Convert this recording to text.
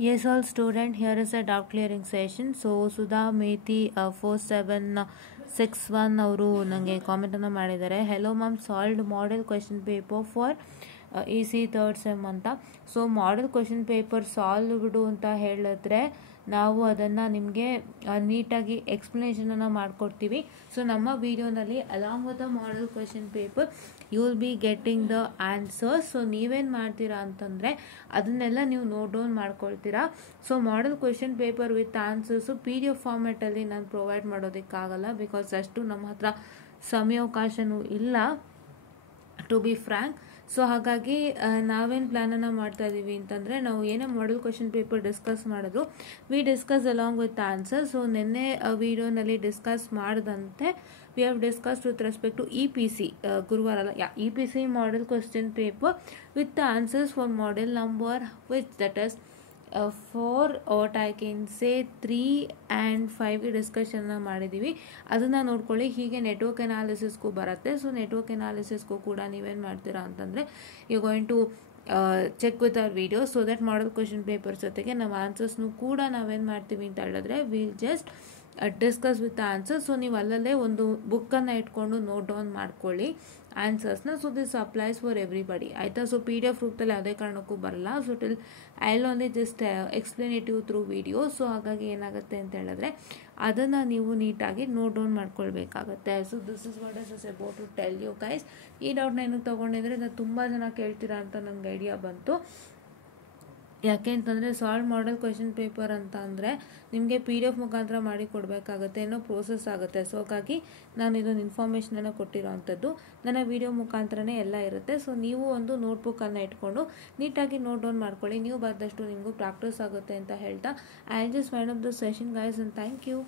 Yes, all student, here is a doubt clearing session. So Sudha Methi 4761 ಅವರು ನನಗೆ ಕಾಮೆಂಟನ್ನು ಮಾಡಿದ್ದಾರೆ. Hello ma'am, solved model question paper for EC third sem ಅಂತ. So model question paper ಸಾಲ್ವ್ಡು ಅಂತ ಹೇಳಿದ್ರೆ ನಾವು ಅದನ್ನು ನಿಮಗೆ ನೀಟಾಗಿ ಎಕ್ಸ್ಪ್ಲನೇಷನನ್ನು ಮಾಡಿಕೊಡ್ತೀವಿ. ಸೊ ನಮ್ಮ ವಿಡಿಯೋನಲ್ಲಿ along with the model question paper you will be getting the answers. So ನೀವೇನು ಮಾಡ್ತೀರಾ ಅಂತಂದರೆ ಅದನ್ನೆಲ್ಲ ನೀವು ನೋಟ್ ಡೌನ್ ಮಾಡ್ಕೊಳ್ತೀರಾ. So model question paper with answers PDF ಫಾರ್ಮ್ಯಾಟಲ್ಲಿ ನಾನು ಪ್ರೊವೈಡ್ ಮಾಡೋದಕ್ಕಾಗಲ್ಲ, ಬಿಕಾಸ್ ಅಷ್ಟು ನಮ್ಮ ಹತ್ರ ಸಮಯಾವಕಾಶನೂ ಇಲ್ಲ, ಟು ಬಿ ಫ್ರ್ಯಾಂಕ್. ಸೊ ಹಾಗಾಗಿ ನಾವೇನು ಪ್ಲ್ಯಾನನ್ನು ಮಾಡ್ತಾ ಇದ್ದೀವಿ ಅಂತಂದರೆ, ನಾವು ಏನೇ ಮಾಡೆಲ್ ಕ್ವೆಶನ್ ಪೇಪರ್ ಡಿಸ್ಕಸ್ ಮಾಡಿದ್ರು we discuss along with answer. So ನಿನ್ನೆ ವಿಡಿಯೋನಲ್ಲಿ ಡಿಸ್ಕಸ್ ಮಾಡಿದಂತೆ we have discussed with respect to EPC ಗುರುವಾರ ಅಲ್ಲ EPC model question paper with answers for model number which that is 4 what I can say 3 and 5 ಡಿಸ್ಕಷನ್ನ ಮಾಡಿದ್ದೀವಿ. ಅದನ್ನು ನೋಡ್ಕೊಳ್ಳಿ. ಹೀಗೆ ನೆಟ್ವರ್ಕ್ ಅನಾಲಿಸಿಸ್ಗೂ ಬರುತ್ತೆ. ಸೊ ನೆಟ್ವರ್ಕ್ ಅನಾಲಿಸಿಸ್ಗೂ ಕೂಡ ನೀವೇನು ಮಾಡ್ತೀರಾ ಅಂತಂದರೆ you going to check with our video, so that model question paper ಜೊತೆಗೆ ನಾವು ಆನ್ಸರ್ಸ್ನು ಕೂಡ ನಾವೇನು ಮಾಡ್ತೀವಿ ಅಂತ ಹೇಳಿದ್ರೆ will just discuss with answer. So ನೀವು ಅಲ್ಲಲ್ಲೇ ಒಂದು ಬುಕ್ಕನ್ನು ಇಟ್ಕೊಂಡು ನೋಟ್ ಡೌನ್ ಮಾಡ್ಕೊಳ್ಳಿ ಆನ್ಸರ್ಸ್ನ. So this applies for everybody, ಆಯಿತಾ. ಸೊ PDF ರೂಪದಲ್ಲಿ ಯಾವುದೇ ಕಾರಣಕ್ಕೂ ಬರಲ್ಲ. So till I will only just explain it you through video. So ಹಾಗಾಗಿ ಏನಾಗುತ್ತೆ ಅಂತ ಹೇಳಿದ್ರೆ ಅದನ್ನು ನೀವು ನೀಟಾಗಿ ನೋಟ್ ಡೌನ್ ಮಾಡ್ಕೊಳ್ಬೇಕಾಗತ್ತೆ. So this is what is about to tell you guys. ಈ ಡೌಟ್ನ ಏನಕ್ಕೆ ತೊಗೊಂಡಿದ್ರೆ ನಾನು ತುಂಬ ಜನ ಕೇಳ್ತೀರಾ ಅಂತ ನನಗೆ ಐಡಿಯಾ ಬಂತು. ಯಾಕೆ ಅಂತಂದರೆ ಸಾಲ್ವ್ ಮಾಡೆಲ್ ಕ್ವೆಶನ್ ಪೇಪರ್ ಅಂತ ಅಂದರೆ ನಿಮಗೆ PDF ಮುಖಾಂತರ ಮಾಡಿ ಕೊಡಬೇಕಾಗತ್ತೆ, ಏನೋ ಪ್ರೋಸೆಸ್ ಆಗುತ್ತೆ. ಸೊ ಹಾಗಾಗಿ ನಾನು ಇದೊಂದು ಇನ್ಫಾರ್ಮೇಷನನ್ನು ಕೊಟ್ಟಿರೋ ಅಂಥದ್ದು ನನ್ನ ವಿಡಿಯೋ ಮುಖಾಂತರನೇ ಎಲ್ಲ ಇರುತ್ತೆ. ಸೊ ನೀವು ಒಂದು ನೋಟ್ಬುಕ್ಕನ್ನು ಇಟ್ಕೊಂಡು ನೀಟಾಗಿ ನೋಟ್ ಡೌನ್ ಮಾಡ್ಕೊಳ್ಳಿ. ನೀವು ಬರೆದಷ್ಟು ನಿಮಗೂ ಪ್ರಾಕ್ಟೀಸ್ ಆಗುತ್ತೆ ಅಂತ ಹೇಳ್ತಾ I just wind up the session guys, and thank you.